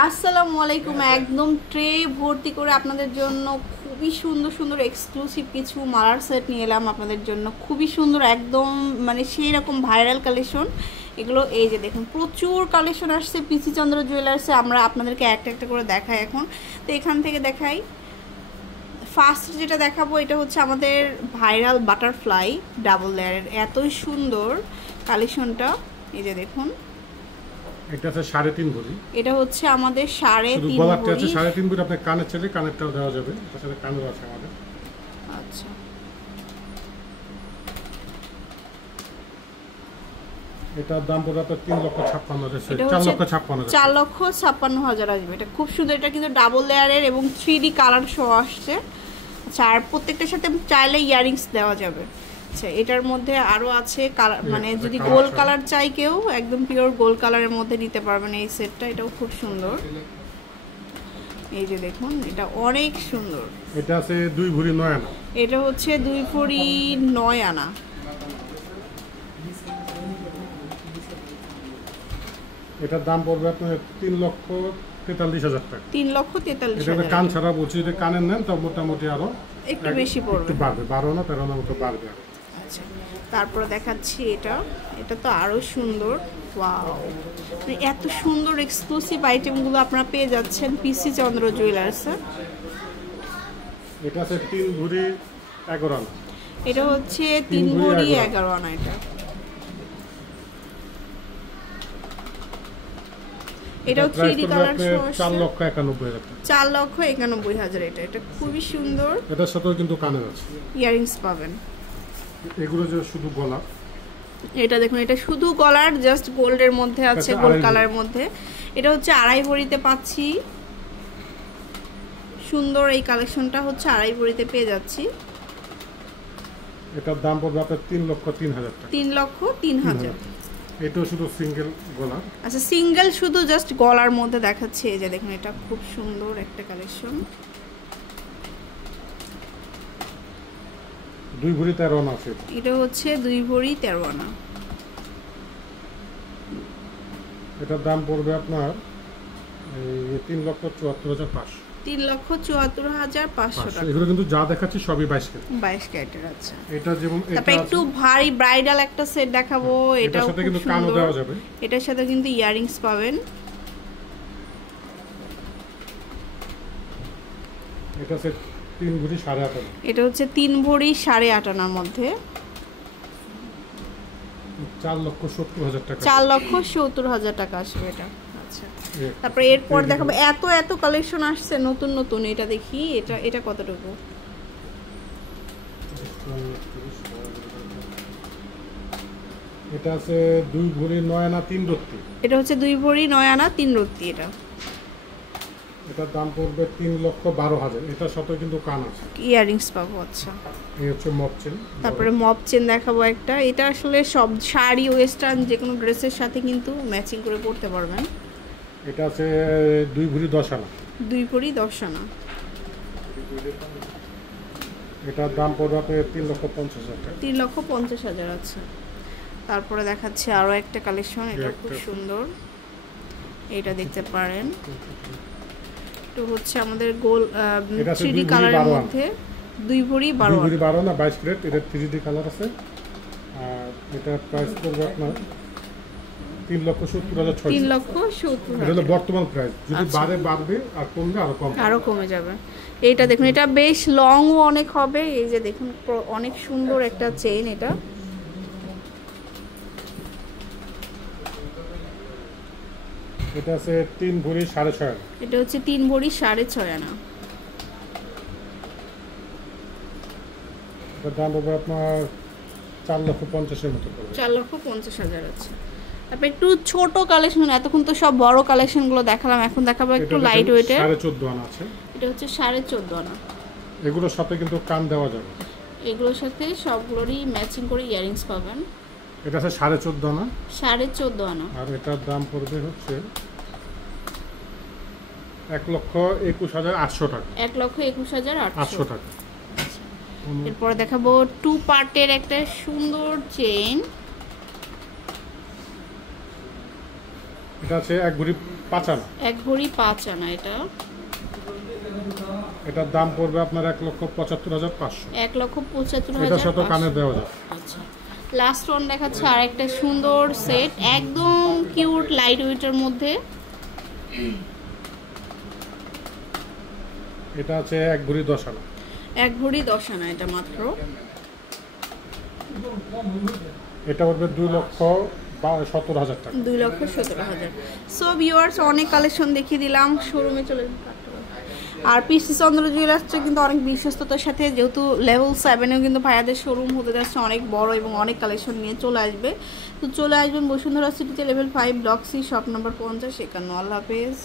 আসসালামু আলাইকুম। একদম ট্রে ভর্তি করে আপনাদের জন্য খুবই সুন্দর সুন্দর এক্সক্লুসিভ কিছু মালার সেট নিয়ে এলাম আপনাদের জন্য। খুবই সুন্দর, একদম মানে সেই রকম ভাইরাল কালেকশন এগুলো। এই যে দেখুন, প্রচুর কালেকশন আসছে পিসি চন্দ্র জুয়েলার্সে। আমরা আপনাদেরকে একটা একটা করে দেখাই এখন। তো এখান থেকে দেখাই, ফার্স্ট যেটা দেখাবো এটা হচ্ছে আমাদের ভাইরাল বাটারফ্লাই ডাবল লেয়ারের। এতই সুন্দর কালেকশনটা, এই যে দেখুন। এটা আছে 3.5 ভরি। এটা হচ্ছে আমাদের 3.5 গলাটা আছে ভরি। 3.5 ভরি। আপনি কানের চাইলে কানেরটাও দেওয়া যাবে, তাছাড়া কানের আছে আমাদের। আচ্ছা, এটার দাম পড়বে আপনার 3,56,000, 4,56,000, 4,56,000 আসবে। এটা খুব সুন্দর, এটা কিন্তু ডাবল লেয়ারের এবং 3D কালার শো আসছে। আচ্ছা, আর প্রত্যেকটার সাথে চাইলে ইয়ারিংস দেওয়া যাবে। আচ্ছা, এটার মধ্যে আরও আছে মানে যদি গোল্ড কালার চাই কেউ, একদম পিওর গোল্ড কালারের মধ্যে নিতে পারবেন এই সেটটা। এটাও খুব সুন্দর, এই যে দেখুন, এটা অনেক সুন্দর। এটা আছে 2 ভরি 9 আনা। এটা হচ্ছে 2 ভরি 9 আনা। এটার দাম পড়বে আপনার 3,43,000 টাকা। 3,43,000। এটা কান ছাড়া বলছি, যদি কানের নেন তো মোটামুটি আরো একটু বেশি পড়বে, একটু বাড়বে, 12 না 13 না মতো বাড়বে। আচ্ছা, তারপরে দেখাচ্ছি এটা। এটা তো আরো সুন্দর। ওয়াও, এত সুন্দর এক্সক্লুসিভ আইটেমগুলো আপনারা পেয়ে যাচ্ছেন পিসি চন্দ্র জুয়েলার্সে। এটা আছে 3 ভরি 11 আনা। এটা হচ্ছে 3 ভরি 11 আনা। এটাও 3D কালার শো আসছে। 4,91,000 টাকা। 4,91,000 এটা খুবই সুন্দর। এটার সাথেও কিন্তু কানের আছে, ইয়ারিংস পাবেন। এগুলো যে শুধু গলা। এটা দেখুন, এটা শুধু গলার, জাস্ট গোল্ডের মধ্যে আছে, গোল্ড কালারের মধ্যে। এটা হচ্ছে 2.5 ভরিতে পাচ্ছি। সুন্দর এই কালেকশনটা হচ্ছে 2.5 ভরিতে পেয়ে যাচ্ছি। এটার দাম পড়বে আপনার 3,03,000 টাকা। 3,03,000। এটাও শুধু সিঙ্গেল গলা। আচ্ছা, সিঙ্গেল শুধু জাস্ট গলার মধ্যে দেখাচ্ছে। এই যে দেখুন, এটা খুব সুন্দর একটা কালেকশন। 2 ভরি 13 আনা আছে। এটা হচ্ছে 2 ভরি 13 আনা। এটার দাম পড়বে আপনার 3,74,500। 3,74,500 টাকা। এগুলো কিন্তু যা দেখাচ্ছি সবই 22 ক্যারেট। 22 ক্যারেটের। আচ্ছা, এটা যেমন তারপর একটু ভারী ব্রাইডাল একটা সেট দেখাবো। এটার সাথে কিন্তু কানও দেওয়া যাবে। এটার সাথে কিন্তু ইয়ারিংস পাবেন। এটা হচ্ছে 3 ভরি 8.5 আনা। এটা হচ্ছে 3 ভরি 8.5 আনার মধ্যে। 4,70,000 টাকা। 4,70,000 টাকা আসবে এটা। আচ্ছা, তারপরে এরপর দেখাবো এত কালেকশন আসছে নতুন নতুন। এটা দেখি, এটা কতটুকু। এটা আছে 2 ভরি 9 আনা 3 রত্তি। এটা হচ্ছে 2 ভরি 9 আনা 3 রত্তি। এটার দাম পড়বে 3,12,000। এটার সাথে কিন্তু কান আছে, ইয়ারিংস পাবো। আচ্ছা, এই হচ্ছে মপ চেন। তারপরে মপ চেন দেখাবো একটা। এটা আসলে সব শাড়ি, ওয়েস্টার্ন যে কোনো ড্রেসের সাথে কিন্তু ম্যাচিং করে পরতে পারবেন। এটা আছে 2 ভরি 10 আনা। 2 ভরি 10 আনা। এটার দাম পড়বে আপনার 3,50,000 টাকা। 3,50,000। আচ্ছা, তারপরে দেখাচ্ছে আরো একটা কালেকশন। এটা খুব সুন্দর, এটা দেখতে পারেন। তো হচ্ছে আমাদের গোল 3D কালারের মধ্যে 2 ভরি 12 না 22 ক্যারেট। এটা 3D কালার আছে। আর এটা প্রাইস পড়বে আপনার 3,70,600। 3,70,000 এটা হলো বর্তমান প্রাইস। যদি বাড়বে আর কমবে আরো কমে যাবে। এইটা দেখুন, এটা বেশ লংও অনেক হবে। এই যে দেখুন, অনেক সুন্দর একটা চেইন। এটা আছে 3 ভরি 6.5 আনা। এটা হচ্ছে 3 ভরি 6.5 আনা। এটার দাম হবে আপনার 4,50,000 মতো পড়বে। 4,50,000। আছে তারপর একটু ছোট কালেকশন। এতক্ষণ তো সব বড় কালেকশনগুলো দেখালাম, এখন দেখাবো একটু লাইট ওয়েটের। 14.5 আনা আছে। এটা হচ্ছে 14.5 আনা। এগুলোর সাথে কিন্তু কান দেওয়া যাবে। এগুলোর সাথে সবগুলোরই ম্যাচিং করে ইয়ারিংস পাবেন। এটা আছে 14.5 আনা। 14.5 আনা। আর এটার দাম পড়বে হচ্ছে 1,21,800 টাকা। 1,21,800 টাকা। এরপরে দেখাবো 2 পার্টের একটা সুন্দর চেইন। এটা এটা আছে 1 ভরি 5 আনা। 1 ভরি 5 আনা। এটার দাম পড়বে আপনার 1,75,500। 1,75,500। এটার সাথে কানে দেওয়া যায়। আচ্ছা, লাস্ট ওয়ান দেখাচ্ছে আরেকটা সুন্দর সেট, একদম কিউট লাইট ওয়েটের মধ্যে। এটা আছে 1 ভরি 10 আনা। 1 ভরি 10 আনা, এটা মাত্র। এটা পড়বে 2,17,000 টাকা। 2,17,000। সো ভিউয়ার্স, অনেক কালেকশন দেখিয়ে দিলাম, শোরুমে চলে যান। আর পিসি চন্দ্র জুয়েলার্সটা কিন্তু অনেক বিশ্বস্ততার সাথে, যেহেতু লেভেল 7-এও কিন্তু ভাইয়াদের শোরুম হতে যাচ্ছে, অনেক বড় এবং অনেক কালেকশন নিয়ে চলে আসবে। তো চলে আসবেন বসুন্ধরা সিটিতে, level 5, block C, shop number 50, 51। আল্লাহ হাফেজ।